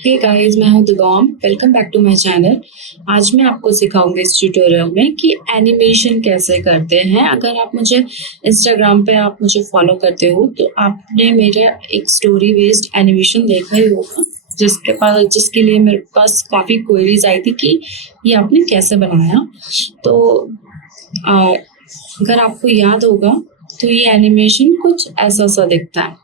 हे guys, मैं हूं Digom. Welcome back to my channel. आज मैं आपको सिखाऊंगी इस ट्यूटोरियल में कि एनिमेशन कैसे करते हैं। अगर आप मुझे इंस्टाग्राम पे आप मुझे फॉलो करते हो तो आपने मेरा एक स्टोरी बेस्ड एनिमेशन देखा ही होगा, जिसके लिए मेरे पास काफ़ी क्वेरीज आई थी कि ये आपने कैसे बनाया। तो आ, अगर आपको याद होगा तो ये एनिमेशन कुछ ऐसा सा दिखता है,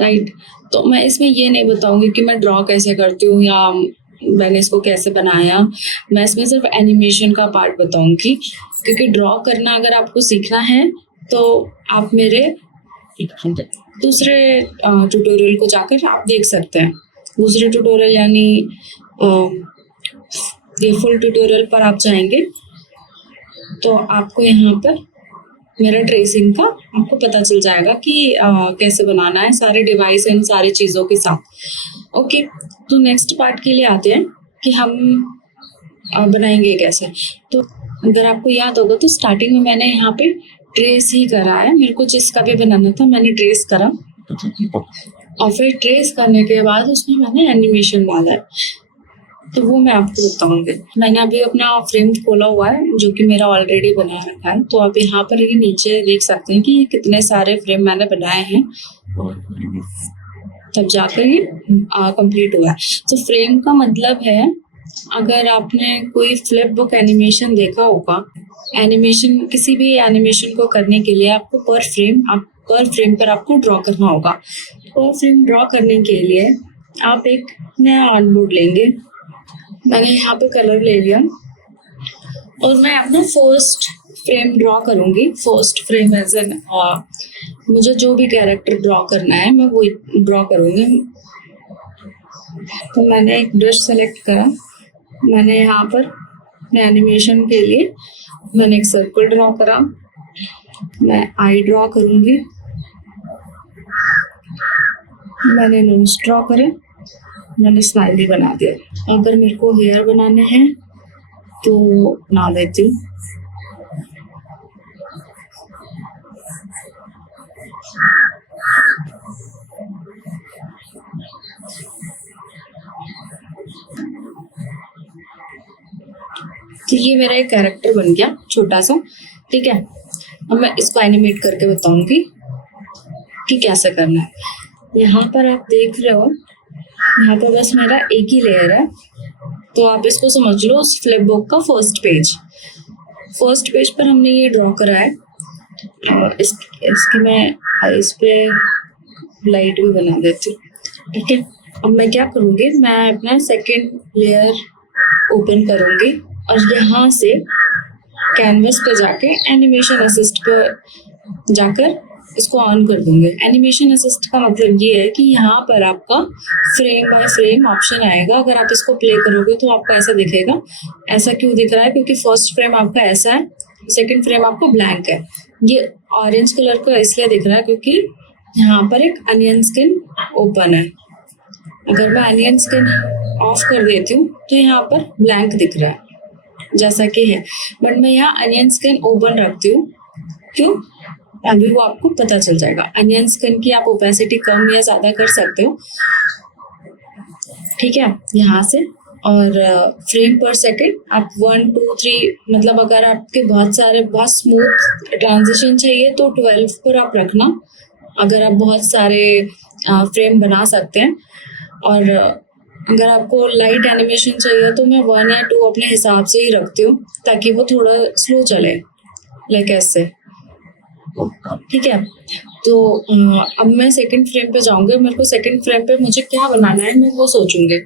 राइट। तो मैं इसमें ये नहीं बताऊंगी कि मैं ड्रॉ कैसे करती हूँ या मैंने इसको कैसे बनाया। मैं इसमें सिर्फ एनिमेशन का पार्ट बताऊंगी, क्योंकि ड्रॉ करना अगर आपको सीखना है तो आप मेरे दूसरे ट्यूटोरियल को जाकर आप देख सकते हैं। दूसरे ट्यूटोरियल यानी ये फुल ट्यूटोरियल पर आप जाएंगे तो आपको यहाँ पर मेरा ट्रेसिंग का आपको पता चल जाएगा कि कैसे बनाना है सारे डिवाइस इन सारी चीज़ों के साथ। ओके, तो नेक्स्ट पार्ट के लिए आते हैं कि हम बनाएंगे कैसे। तो अगर आपको याद होगा तो स्टार्टिंग में मैंने यहाँ पे ट्रेस ही करा है। मेरे को जिसका भी बनाना था मैंने ट्रेस करा और फिर ट्रेस करने के बाद उसमें मैंने एनिमेशन डाला है, तो वो मैं आपको बताऊंगी। मैंने अभी अपना फ्रेम खोला हुआ है जो कि मेरा ऑलरेडी बना रखा है। तो आप यहाँ पर ये नीचे देख सकते हैं कि कितने सारे फ्रेम मैंने बनाए हैं, तब जाकर ये कंप्लीट हुआ है। तो फ्रेम का मतलब है, अगर आपने कोई फ्लिप बुक एनिमेशन देखा होगा, एनिमेशन किसी भी एनिमेशन को करने के लिए आपको पर फ्रेम पर आपको ड्रॉ करना होगा। पर फ्रेम ड्रॉ करने के लिए आप एक नया आर्टबोर्ड लेंगे। मैंने यहाँ पे कलर ले लिया और मैं अपना फर्स्ट फ्रेम ड्रॉ करूँगी। फर्स्ट फ्रेम एज एन मुझे जो भी कैरेक्टर ड्रॉ करना है मैं वो ड्रॉ करूँगी। तो मैंने एक ब्रश सेलेक्ट करा। मैंने यहाँ पर एनिमेशन के लिए मैंने एक सर्कल ड्रॉ करा। मैं आई ड्रॉ करूँगी। मैंने नोज ड्रॉ करे। मैंने स्माइली बना दिया। अगर मेरे को हेयर बनाने हैं तो बना लेती हूँ। तो ये मेरा एक कैरेक्टर बन गया छोटा सा, ठीक है। अब मैं इसको एनिमेट करके बताऊंगी कि कैसे करना है। यहाँ पर आप देख रहे हो, यहाँ पर बस मेरा एक ही लेयर है। तो आप इसको समझ लो उस फ्लिप बुक का फर्स्ट पेज पर हमने ये ड्रॉ करा है। और इसकी मैं आइस पे लाइट भी बना देती हूँ, ठीक है। अब मैं क्या करूँगी, मैं अपना सेकेंड लेयर ओपन करूँगी और यहाँ से कैनवस पे जाके एनिमेशन असिस्ट पे जाकर इसको ऑन कर दूंगे। एनिमेशन असिस्ट का मतलब ये है कि यहाँ पर आपका फ्रेम बाय फ्रेम ऑप्शन आएगा। अगर आप इसको प्ले करोगे तो आपको ऐसा दिखेगा। ऐसा क्यों दिख रहा है? क्योंकि फर्स्ट फ्रेम आपका ऐसा है, सेकंड फ्रेम आपको ब्लैंक है। ये ऑरेंज कलर का इसलिए दिख रहा है क्योंकि यहाँ पर एक अनियन स्किन ओपन है। अगर मैं अनियन स्किन ऑफ कर देती हूँ तो यहाँ पर ब्लैंक दिख रहा है जैसा कि है, बट मैं यहाँ अनियन स्किन ओपन रखती हूँ। क्यों? अभी वो आपको पता चल जाएगा। अनियन स्किन की आप ओपेसिटी कम या ज्यादा कर सकते हो, ठीक है, यहाँ से। और फ्रेम पर सेकंड आप 1 2 3, मतलब अगर आपके बहुत स्मूथ ट्रांजिशन चाहिए तो 12 पर आप रखना। अगर आप बहुत सारे फ्रेम बना सकते हैं। और अगर आपको लाइट एनिमेशन चाहिए तो मैं 1 या 2 अपने हिसाब से ही रखती हूँ ताकि वो थोड़ा स्लो चले, लाइक ऐसे, ठीक है। तो अब मैं सेकंड फ्रेम पे जाऊंगी। मेरे को सेकंड फ्रेम पे मुझे क्या बनाना है मैं वो सोचूंगी।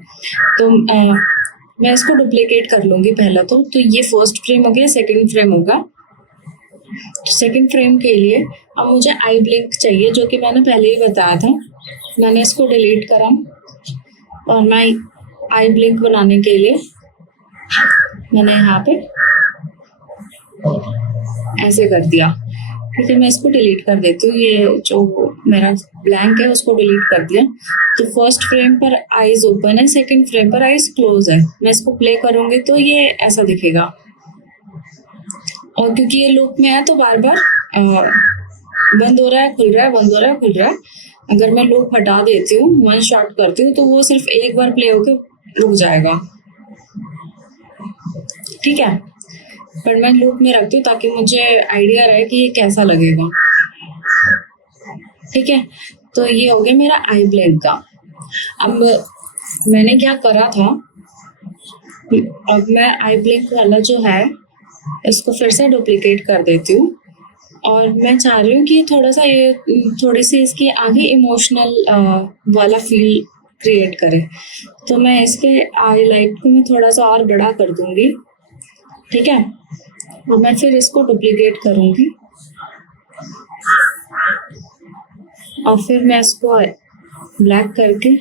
तो मैं इसको डुप्लीकेट कर लूंगी पहला। तो ये फर्स्ट फ्रेम हो गया, सेकंड फ्रेम होगा। तो सेकंड फ्रेम के लिए अब मुझे आई ब्लिंक चाहिए, जो कि मैंने पहले ही बताया था। मैंने इसको डिलीट करा और मैं आई ब्लिंक बनाने के लिए मैंने यहाँ पे ऐसे कर दिया, ठीक है। मैं इसको डिलीट कर देती हूँ। ये जो मेरा ब्लैंक है उसको डिलीट कर दिया। तो फर्स्ट फ्रेम पर आईज ओपन है, सेकंड फ्रेम पर आईज क्लोज है। मैं इसको प्ले करूंगी तो ये ऐसा दिखेगा। और क्योंकि ये लूप में है तो बार बार बंद हो रहा है, खुल रहा है, बंद हो रहा है, खुल रहा है। अगर मैं लूप हटा देती हूँ, वन शॉट करती हूँ, तो वो सिर्फ एक बार प्ले होके रुक जाएगा, ठीक है। पर मैं लूप में रखती हूँ ताकि मुझे आइडिया रहे कि ये कैसा लगेगा, ठीक है। तो ये हो गया मेरा आई ब्लिंक का। अब मैंने क्या करा था, अब मैं आई ब्लिंक वाला जो है इसको फिर से डुप्लीकेट कर देती हूँ, और मैं चाह रही हूँ कि थोड़ा सा ये थोड़ी सी इसकी आगे इमोशनल वाला फील क्रिएट करे। तो मैं इसके आई लाइट को मैं थोड़ा सा और बड़ा कर दूंगी, ठीक है। और मैं फिर इसको डुप्लीकेट करूंगी, और फिर मैं इसको ब्लैक करके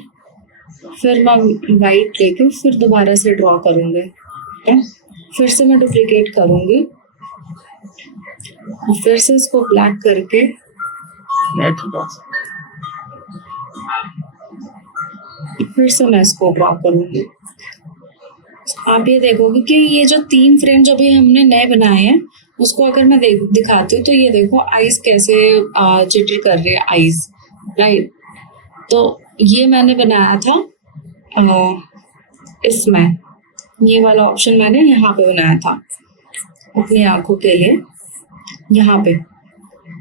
फिर मैं वाइट लेके फिर दोबारा से ड्रॉ करूंगी, ठीक है। फिर से मैं डुप्लीकेट करूंगी, फिर से इसको ब्लैक करके फिर से मैं इसको ड्रॉ करूंगी। आप ये देखोगे कि ये जो 3 फ्रेम जो भी हमने नए बनाए हैं उसको अगर मैं दिखाती हूँ, तो ये देखो आईज कैसे जिटर कर रही है आईज, राइट। तो ये मैंने बनाया था इसमें, ये वाला ऑप्शन मैंने यहाँ पे बनाया था अपनी आंखों के लिए, यहाँ पे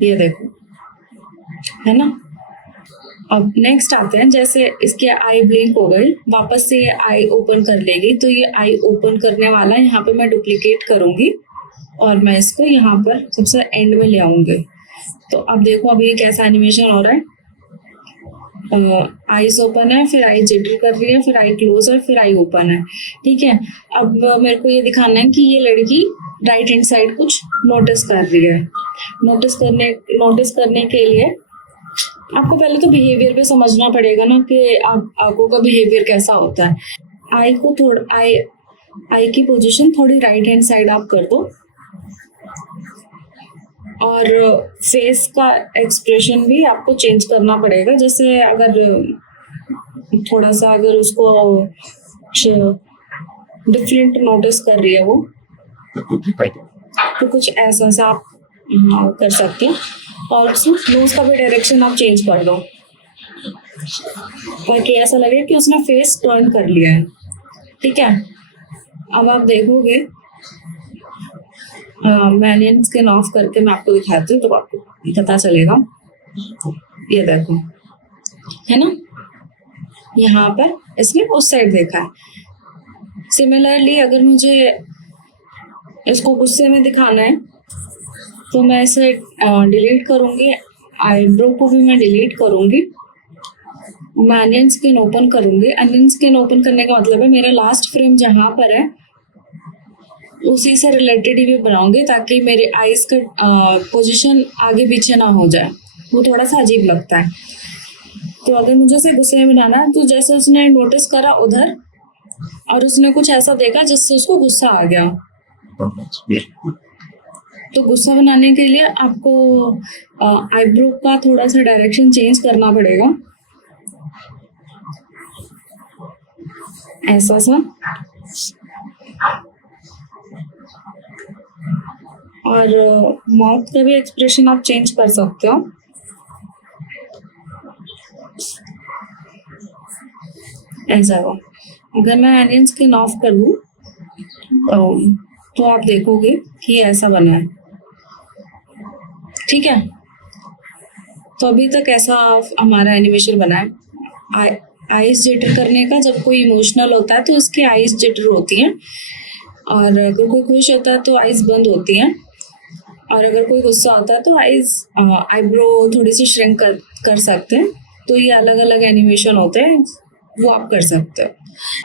ये देखो, है ना। अब नेक्स्ट आते हैं, जैसे इसकी आई ब्लिंक हो गई, वापस से ये आई ओपन कर लेगी, तो ये आई ओपन करने वाला यहाँ पे मैं डुप्लीकेट करूंगी और मैं इसको यहाँ पर सबसे एंड में ले आऊंगी। तो अब देखो अभी ये कैसा एनिमेशन हो रहा है, आईज ओपन है, फिर आई जिटर कर रही है, फिर आई क्लोज है, फिर आई ओपन है, ठीक है। अब मेरे को ये दिखाना है कि ये लड़की राइट हैंड साइड कुछ नोटिस कर रही है। नोटिस करने के लिए आपको पहले तो बिहेवियर पे समझना पड़ेगा ना कि आंखों का बिहेवियर कैसा होता है। आई को थोड़ा आई की पोजीशन थोड़ी राइट हैंड साइड आप कर दो, और फेस का एक्सप्रेशन भी आपको चेंज करना पड़ेगा। जैसे अगर थोड़ा सा अगर उसको डिफरेंट नोटिस कर रही है वो, तो कुछ ऐसा सा आप कर सकते हैं। और नोज का भी डायरेक्शन आप चेंज कर दो ताकि ऐसा लगे कि उसने फेस टर्न कर लिया है, ठीक है। अब आप देखोगे, मैंने स्किन ऑफ करके मैं आपको दिखाती हूँ तो आपको पता चलेगा। ये देखो, है ना, यहाँ पर इसने उस साइड देखा है। सिमिलरली अगर मुझे इसको गुस्से में दिखाना है तो मैं इसे डिलीट करूंगी, आईब्रो को भी मैं डिलीट करूंगी, मैं अनियन स्किन ओपन करूंगी। अनियन स्किन ओपन करने का मतलब है मेरा लास्ट फ्रेम जहाँ पर है उसी से रिलेटेड ही भी बनाऊंगी, ताकि मेरे आईज का पोजीशन आगे पीछे ना हो जाए, वो थोड़ा सा अजीब लगता है। तो अगर मुझे उसे गुस्से में बनाना है तो जैसे उसने नोटिस करा उधर और उसने कुछ ऐसा देखा जिससे उसको गुस्सा आ गया, तो गुस्सा बनाने के लिए आपको आईब्रो का थोड़ा सा डायरेक्शन चेंज करना पड़ेगा, ऐसा सा। और माउथ का भी एक्सप्रेशन आप चेंज कर सकते हो। ऐसा हो, अगर मैं एनियन स्किन ऑफ कर दूं तो आप देखोगे कि ऐसा बना है, ठीक है। तो अभी तक ऐसा हमारा एनिमेशन बना है। आईज जिटर करने का, जब कोई इमोशनल होता है तो उसकी आईज जिटर होती हैं, और अगर कोई खुश होता है तो आईज बंद होती हैं, और अगर कोई गुस्सा होता है तो आईब्रो थोड़ी सी श्रिंक कर सकते हैं। तो ये अलग अलग एनिमेशन होते हैं, वो आप कर सकते हो।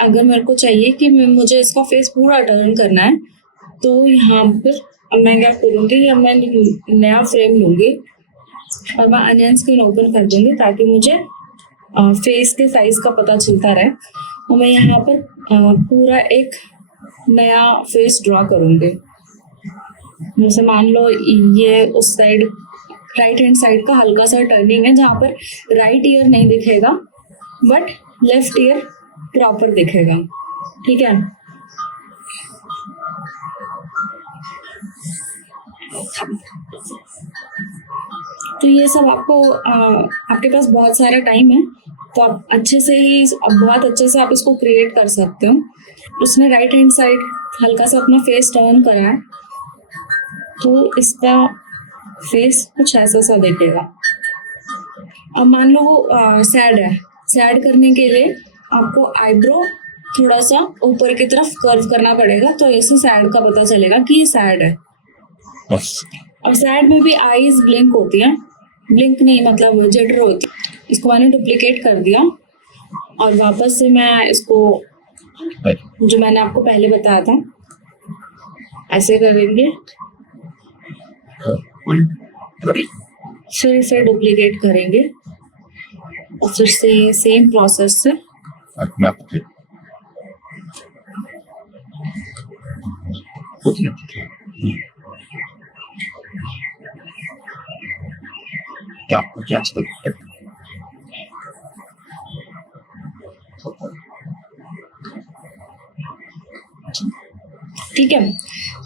अगर मेरे को चाहिए कि मुझे इसका फेस पूरा टर्न करना है तो यहाँ पर मैं क्या करूँगी, या मैं नया फ्रेम लूँगी और मैं अनियन स्किन ओपन कर दूँगी ताकि मुझे फेस के साइज का पता चलता रहे। और मैं यहाँ पर पूरा एक नया फेस ड्रॉ करूँगी। जैसे मान लो ये उस साइड राइट हैंड साइड का हल्का सा टर्निंग है जहाँ पर राइट ईयर नहीं दिखेगा बट लेफ्ट ईयर प्रॉपर दिखेगा, ठीक है। तो ये सब आपको आपके पास बहुत सारा टाइम है, तो आप अच्छे से ही बहुत अच्छे से आप इसको क्रिएट कर सकते हो। उसने राइट हैंड साइड हल्का सा अपना फेस टर्न करा है, तो इसका फेस कुछ ऐसा सा दिखेगा। अब मान लो वो सैड है, सैड करने के लिए आपको आईब्रो थोड़ा सा ऊपर की तरफ कर्व करना पड़ेगा, तो ऐसे सैड का पता चलेगा कि ये सैड है। और सैड में भी आईज ब्लिंक होती है, ब्लिंक नहीं मतलब जिटर होती है। इसको मैंने डुप्लीकेट कर दिया और वापस से मैं इसको जो मैंने आपको पहले बताया था ऐसे करेंगे, फिर इसे डुप्लीकेट करेंगे और फिर से सेम प्रोसेस से ठीक है।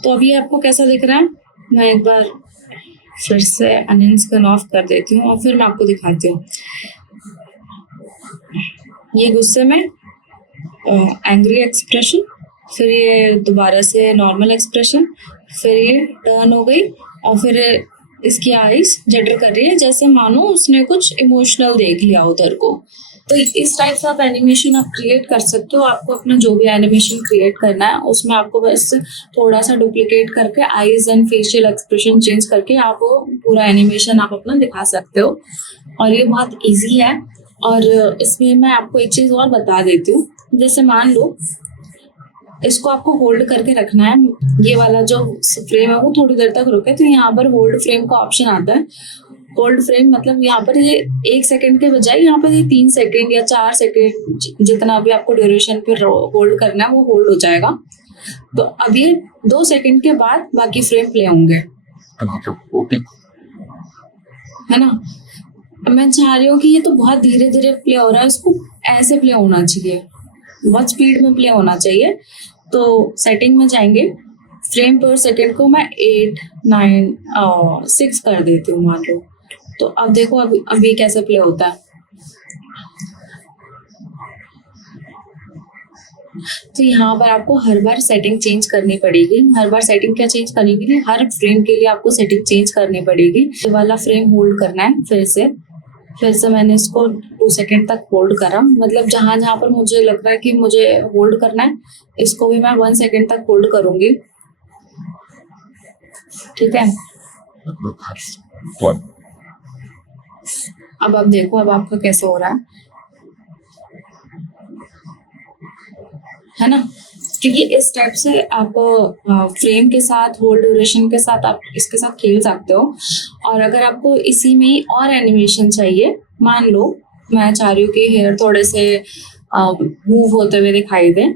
तो अभी आपको कैसा दिख रहा है, मैं एक बार फिर से अनियन स्किन ऑफ कर देती हूँ और फिर मैं आपको दिखाती हूँ। ये गुस्से में एंग्री एक्सप्रेशन, फिर ये दोबारा से नॉर्मल एक्सप्रेशन, फिर ये टर्न हो गई और फिर इसकी आईज जटर कर रही है जैसे मानो उसने कुछ इमोशनल देख लिया उधर को। तो इस टाइप से आप एनिमेशन आप क्रिएट कर सकते हो। आपको अपना जो भी एनिमेशन क्रिएट करना है उसमें आपको बस थोड़ा सा डुप्लीकेट करके eyes and facial expression change करके आप वो पूरा एनिमेशन आप अपना दिखा सकते हो, और ये बहुत इजी है। और इसमें मैं आपको एक चीज़ और बता देती हूँ, जैसे मान लो इसको आपको होल्ड करके रखना है, ये वाला जो फ्रेम है वो थोड़ी देर तक रुके, तो यहाँ पर होल्ड फ्रेम का ऑप्शन आता है। होल्ड फ्रेम मतलब यहाँ पर ये 1 सेकंड के बजाय यहाँ पर ये 3 सेकंड या 4 सेकंड जितना भी आपको ड्यूरेशन पे होल्ड करना है वो होल्ड हो जाएगा। तो अब ये 2 सेकंड के बाद बाकी फ्रेम प्ले होंगे, है ना। मैं चाह रही हूँ कि ये तो बहुत धीरे धीरे प्ले हो रहा है, इसको ऐसे प्ले होना चाहिए, बहुत स्पीड में प्ले होना चाहिए। तो सेटिंग में जाएंगे, फ्रेम पर सेकंड को मैं 8, 9, 6 कर देती हूँ मान लो। तो अब देखो अभी कैसे प्ले होता है। तो यहाँ पर आपको हर बार सेटिंग चेंज करनी पड़ेगी। हर बार सेटिंग क्या चेंज करने के लिए, हर फ्रेम के लिए आपको सेटिंग चेंज करनी पड़ेगी। ये वाला फ्रेम होल्ड करना है, फिर से मैंने इसको 2 सेकंड तक होल्ड करा, मतलब जहां जहां पर मुझे लग रहा है कि मुझे होल्ड करना है इसको भी मैं 1 सेकंड तक होल्ड करूंगी, ठीक है। अब आप देखो अब आपका कैसे हो रहा है ना। क्योंकि इस टाइप से आप फ्रेम के साथ होल्ड ड्यूरेशन के साथ आप इसके साथ खेल सकते हो। और अगर आपको इसी में ही और एनिमेशन चाहिए, मान लो मैं चाह रही हूँ कि हेयर थोड़े से मूव होते हुए दिखाई दे,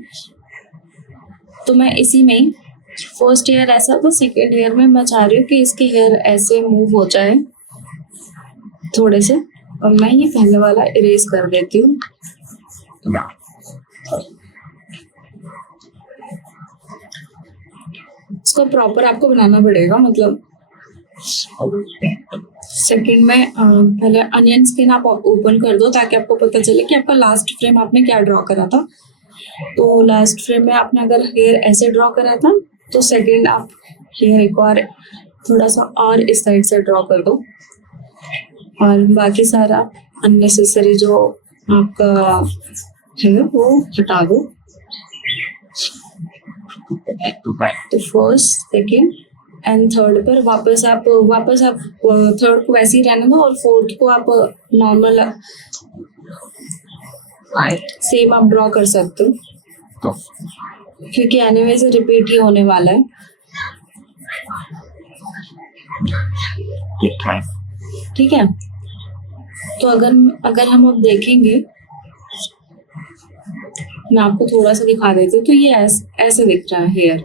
तो मैं इसी में ही फर्स्ट हेयर ऐसा, तो सेकेंड हेयर में मैं चाह रही हूँ कि इसके हेयर ऐसे मूव हो जाए थोड़े से, और मैं ये पहले वाला इरेज कर देती हूँ। इसको प्रॉपर आपको बनाना पड़ेगा, मतलब सेकंड में पहले अनियन स्किन आप ओपन कर दो ताकि आपको पता चले कि आपका लास्ट फ्रेम आपने क्या ड्रॉ करा था। तो लास्ट फ्रेम में आपने अगर हेयर ऐसे ड्रॉ करा था तो सेकंड आप हेयर एक बार थोड़ा सा और इस साइड से ड्रॉ कर दो, और बाकी सारा अननेसेसरी जो आपका है वो हटा दो। तो फर्स्ट, सेकंड एंड थर्ड पर वापस आप थर्ड को वैसे ही रहने दो, और फोर्थ को आप नॉर्मल सेम आप ड्रॉ कर सकते हो, क्योंकि एनीवे से रिपीट ही होने वाला है। ठीक है। तो अगर हम अब देखेंगे, मैं आपको थोड़ा सा दिखा देती हूँ। तो ये ऐसे दिख रहा है हेयर।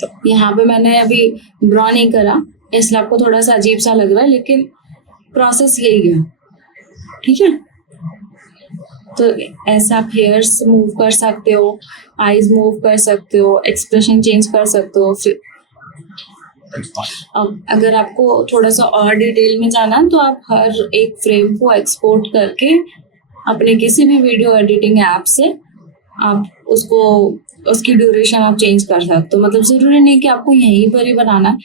तो यहाँ पे मैंने अभी ड्रॉ नहीं करा इसलिए आपको थोड़ा सा अजीब सा लग रहा है, लेकिन प्रोसेस यही है, ठीक है। तो ऐसा आप हेयर्स मूव कर सकते हो, आईज मूव कर सकते हो, एक्सप्रेशन चेंज कर सकते हो, फिर अब अगर आपको थोड़ा सा और डिटेल में जाना है तो आप हर एक फ्रेम को एक्सपोर्ट करके अपने किसी भी वीडियो एडिटिंग ऐप से आप उसको उसकी ड्यूरेशन आप चेंज कर सकते हो। मतलब ज़रूरी नहीं कि आपको यहीं पर ही बनाना है,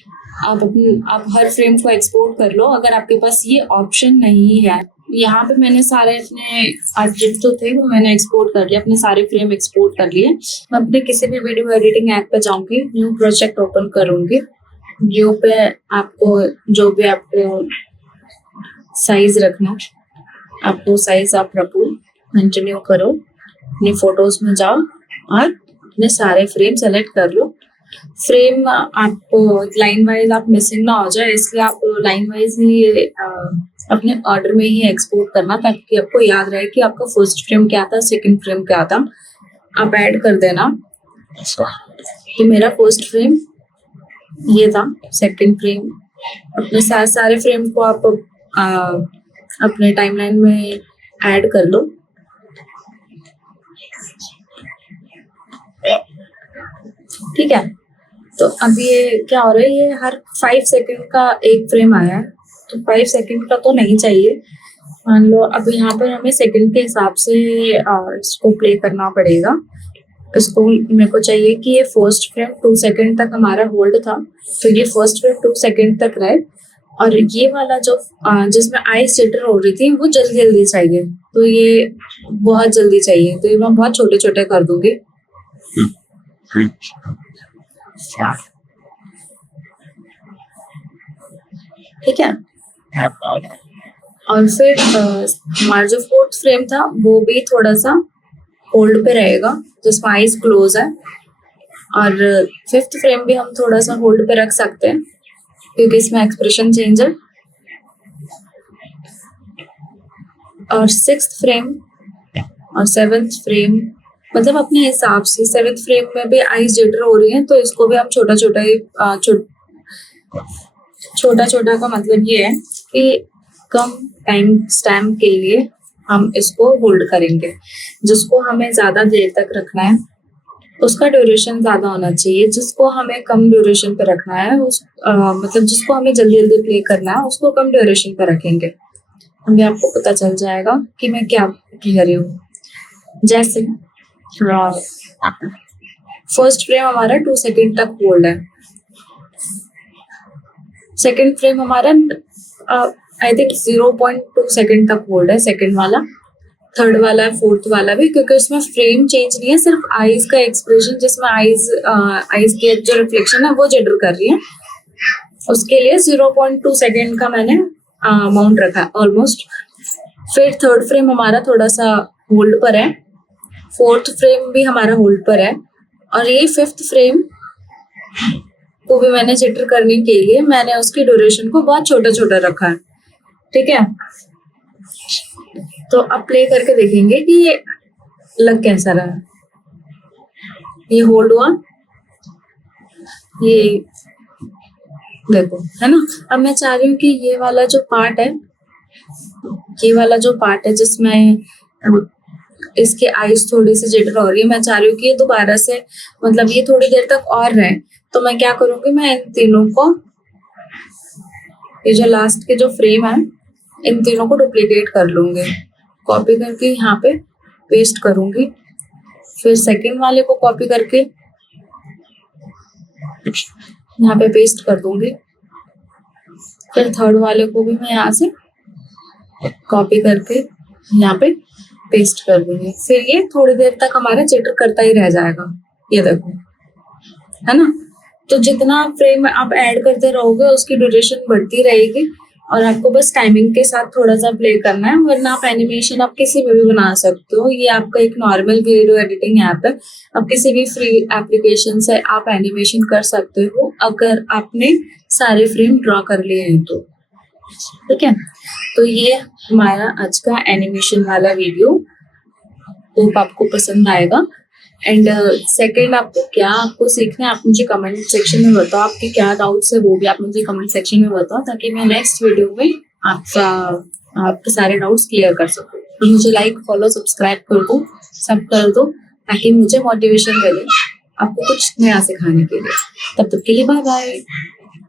आप हर फ्रेम को एक्सपोर्ट कर लो। अगर आपके पास ये ऑप्शन नहीं है, यहाँ पे मैंने सारे अपने आर्टिस्ट जो थे वो मैंने एक्सपोर्ट कर लिया, अपने सारे फ्रेम एक्सपोर्ट कर लिए। मैं अपने किसी भी वीडियो एडिटिंग ऐप पे जाऊंगी, न्यू प्रोजेक्ट ओपन करूंगी, न्यू पे आपको जो भी आपको साइज रखना, आपको साइज आप रखो, कंटिन्यू करो, अपनी फोटोज में जाओ और अपने सारे फ्रेम सेलेक्ट कर लो। फ्रेम आपको लाइन वाइज आप मिसिंग ना हो जाए, इसलिए आप लाइन वाइज ही अपने ऑर्डर में ही एक्सपोर्ट करना, ताकि आपको याद रहे कि आपका फर्स्ट फ्रेम क्या था, सेकंड फ्रेम क्या था, आप ऐड कर देना। तो मेरा फर्स्ट फ्रेम ये था, सेकंड फ्रेम, अपने सारे फ्रेम को आप अपने टाइमलाइन में ऐड कर लो। ठीक है, तो अब ये क्या हो रहा है, ये हर 5 सेकंड का एक फ्रेम आया है, तो 5 सेकंड का तो नहीं चाहिए। मान लो अब यहाँ पर हमें सेकंड के हिसाब से इसको प्ले करना पड़ेगा। इसको मेरे को चाहिए कि ये फर्स्ट फ्रेम 2 सेकंड तक हमारा होल्ड था, तो ये फर्स्ट फ्रेम 2 सेकंड तक रहे, और ये वाला जो जिसमें आई सिटर हो रही थी वो जल्दी जल्दी चाहिए, तो ये बहुत जल्दी चाहिए, तो ये मैं बहुत छोटे छोटे कर दूंगी। ठीक है, और फिर हमारा जो फोर्थ फ्रेम था वो भी थोड़ा सा होल्ड पे रहेगा, जिसमें आईज क्लोज है, और फिफ्थ फ्रेम भी हम थोड़ा सा होल्ड पे रख सकते हैं क्योंकि इसमें एक्सप्रेशन चेंज है। और सिक्स्थ फ्रेम और सेवेंथ फ्रेम मतलब अपने हिसाब से, सेवेंथ फ्रेम में भी आईज जिटर हो रही है, तो इसको भी हम छोटा छोटा ही छोटा छोटा का मतलब ये है कि कम टाइम स्टैम्प के लिए हम इसको होल्ड करेंगे। जिसको हमें ज्यादा देर तक रखना है उसका ड्यूरेशन ज्यादा होना चाहिए, जिसको हमें कम ड्यूरेशन पे रखना है मतलब जिसको हमें जल्दी जल्दी प्ले करना है उसको कम ड्यूरेशन पे रखेंगे। अभी आपको पता चल जाएगा कि मैं क्या कह रही हूँ। जैसे फर्स्ट फ्रेम हमारा 2 सेकंड तक होल्ड है, सेकंड फ्रेम हमारा आई थिंक 0.2 सेकंड तक होल्ड है, सेकंड वाला, थर्ड वाला, फोर्थ वाला भी, क्योंकि उसमें फ्रेम चेंज नहीं है, सिर्फ आईज का एक्सप्रेशन, जिसमें आईज के जो रिफ्लेक्शन है वो जिटर कर रही है, उसके लिए 0.2 सेकंड का मैंने अमाउंट रखा ऑलमोस्ट। फिर थर्ड फ्रेम हमारा थोड़ा सा होल्ड पर है, फोर्थ फ्रेम भी हमारा होल्ड पर है, और ये फिफ्थ फ्रेम को भी मैंने जिटर करने के लिए मैंने उसकी ड्यूरेशन को बहुत छोटा छोटा रखा है। ठीक है, तो अब प्ले करके देखेंगे कि ये लग कैसा रहा। ये होल्ड हुआ, ये देखो, है ना। अब मैं चाह रही हूँ कि ये वाला जो पार्ट है, ये वाला जो पार्ट है जिसमें इसके आईज थोड़ी सी जिटर हो रही है, मैं चाह रही हूँ कि ये दोबारा से मतलब ये थोड़ी देर तक और रहे, तो मैं क्या करूंगी, मैं इन तीनों को, ये जो लास्ट के जो फ्रेम है, इन तीनों को डुप्लीकेट कर लूंगी, कॉपी करके यहाँ पे पेस्ट करूंगी, फिर सेकंड वाले को कॉपी करके यहाँ पे पेस्ट कर दूंगी, फिर थर्ड वाले को भी मैं यहाँ से कॉपी करके यहाँ पे पेस्ट कर दूंगी। फिर ये थोड़ी देर तक हमारा जिटर करता ही रह जाएगा, ये देखो, है ना। तो जितना फ्रेम आप ऐड करते रहोगे उसकी ड्यूरेशन बढ़ती रहेगी, और आपको बस टाइमिंग के साथ थोड़ा सा प्ले करना है, वरना आप एनिमेशन आप किसी में भी बना सकते हो। ये आपका एक नॉर्मल वीडियो एडिटिंग ऐप है, आप किसी भी फ्री एप्लीकेशन से आप एनिमेशन कर सकते हो अगर आपने सारे फ्रेम ड्रॉ कर लिए हैं तो। ठीक है, तो ये हमारा आज का एनिमेशन वाला वीडियो, होप आपको पसंद आएगा। एंड सेकेंड, आपको सीखना है, आप मुझे कमेंट सेक्शन में बताओ, आपके क्या डाउट्स है वो भी आप मुझे कमेंट सेक्शन में बताओ, ताकि मैं नेक्स्ट वीडियो में आपके सारे डाउट्स क्लियर कर सकूँ। तो मुझे लाइक, फॉलो, सब्सक्राइब कर दो, सब कर दो, ताकि मुझे मोटिवेशन मिले आपको कुछ नया सिखाने के लिए। तब तक के लिए बाय बाय।